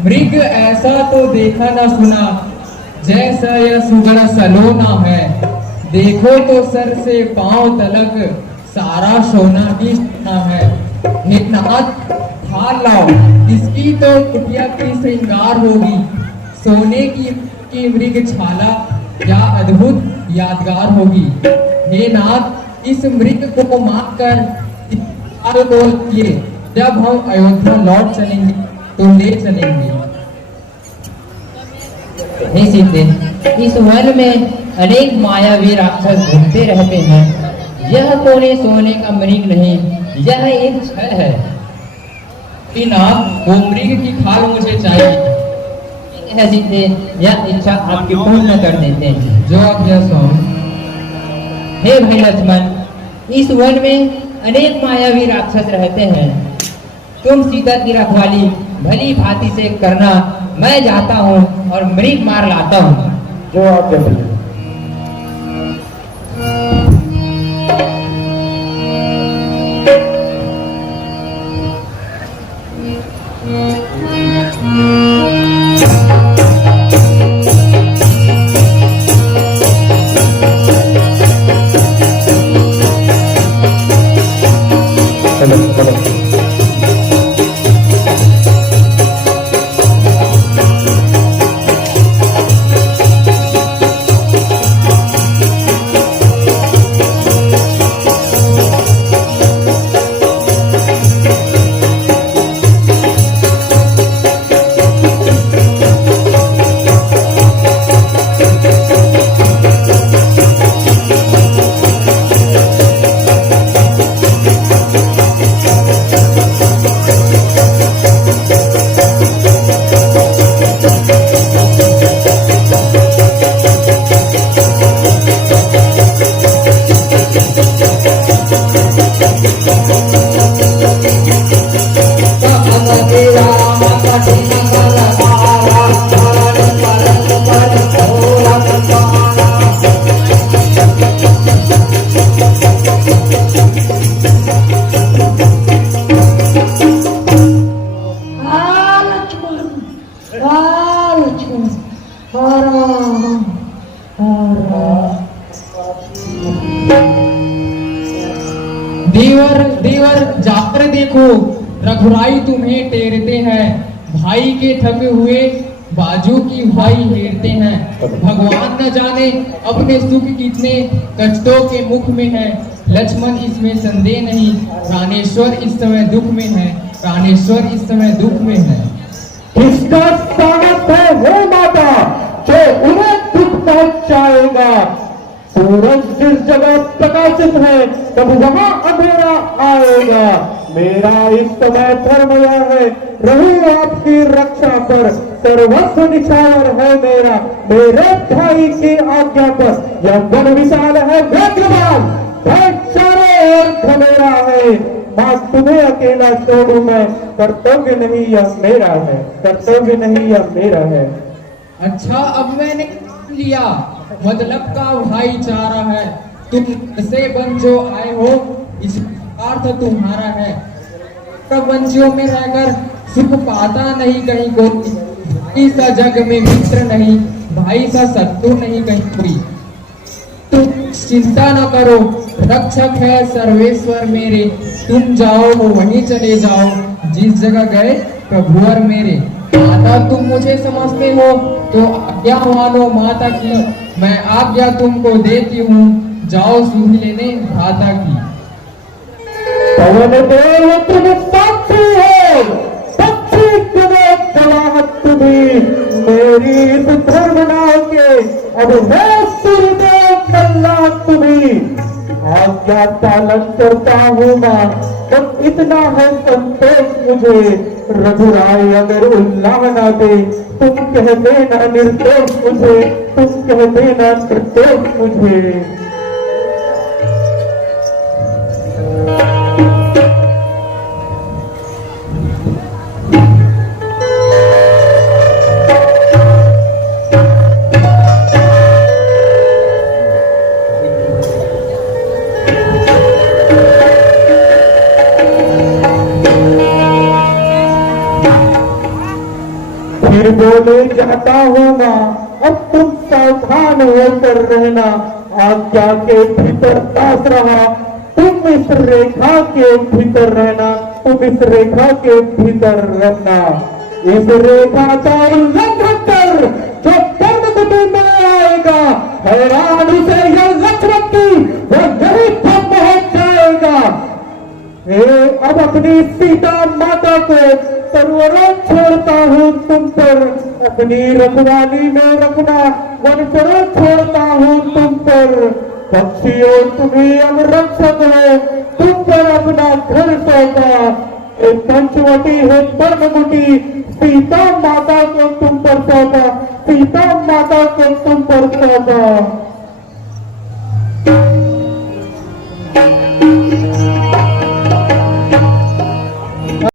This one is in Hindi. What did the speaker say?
मृग ऐसा तो देखा न सुना, जैसा यह सुगढ़ सलोना है। देखो तो सर से पांव तलक सारा सोना ही सोना है। हे नाथ, थाल लाओ, इसकी तो कुटिया की श्रृंगार होगी। सोने की मृग छाला क्या अद्भुत यादगार होगी। हे नाथ, इस मृग को मार कर जब हम अयोध्या लौट चलेंगे तो ले चलेंगे। हे सीते, इस वन में अनेक मायावी राक्षस घूमते रहते हैं। यह कोने सोने का मृग नहीं, यह एक छल है। नाथ, वो मृग की खाल मुझे चाहिए। सीते, यह इच्छा आपकी पूर्ण कर देते हैं। जो आज्ञा स्वामी। हे भाई लक्ष्मण, इस वन में अनेक मायावी राक्षस रहते हैं। तुम सीता की रखवाली भली भांति से करना, मैं जाता हूँ और मृग मार लाता हूँ। जो आज्ञा। देवर जाकर देखो, रघुराई तुम्हें टेरते हैं। भाई के थके हुए बाजू की भाई हेरते हैं। भगवान न जाने अपने सुख कितने कष्टों के मुख में है। लक्ष्मण इसमें संदेह नहीं, प्राणेश्वर इस समय दुख में है। प्राणेश्वर इस समय दुख में है। किसका स्वागत है वो माता जो उन्हें दुख पहुंचाएगा। सूरज जिस जगह प्रकाशित है तब वहां अंधेरा आएगा। मेरा इस समय धर्म यह है, रहूं आपकी रक्षा पर। सर्वस्व निछावर है मेरा, मेरे भाई की आज्ञा पर। यह वन विशाल है वेगवान, चारों ओर घमेरा है। मां तुम्हें अकेला छोड़ू मैं, कर्तव्य नहीं यह मेरा है। कर्तव्य नहीं यह मेरा है। अच्छा, अब मैंने लिया, मतलब का भाईचारा है। तुम से बन जो आए हो, इस अर्थ तुम्हारा है। प्रपंचों में रहकर सुख पाता नहीं कहीं कोई। भाई सा जग में मित्र नहीं, भाई सा शत्रु नहीं कहीं कोई। तुम चिंता न करो, रक्षक है सर्वेश्वर मेरे। तुम जाओ वहीं चले जाओ, जिस जगह गए प्रभुवर मेरे। माता तुम मुझे समझते हो तो आज्ञा मानो माता की। मैं आज्ञा तुमको देती हूँ, जाओ सुध लेने भ्राता की। पवन देव तुम साक्षी हो, पक्षी तुम्हें गवाहत भी। मेरी इस धर्म नाव के अब है सूर्यदेव कल्ला तुम्ही। आज्ञा पालन करता हूँ माँ, बस इतना है संतोष मुझे। रघुराय अगर उल्लाह ना दे, तुम कह देना निर्दोष मुझे, तुम कह देना निर्दोष मुझे। फिर बोले जाता हूँ माँ, अब तुम सावधान होकर रहना। आज्ञा के भीतर दास रहा, तुम इस रेखा के भीतर रहना, तुम इस रेखा के भीतर रहना। इस रेखा का उल्लंघन कर जो पर्णकुटी में आएगा, हैरान उसे यह लक्ष्मण की वो यही पहुंच जाएगा। अब अपनी सीता माता को परवरण छोड़ता हूँ तुम पर, अपनी रखवाली में रखना वनपरों छोड़ता हूँ तुम पर। पक्षियों तुम्हें अब रक्षक हो, तुम पर अपना घर सौंपा। एक पंचवटी है पर्णकुटी, सीता माता को तुम पर सौंपा, सीता माता को तुम पर सौंपा।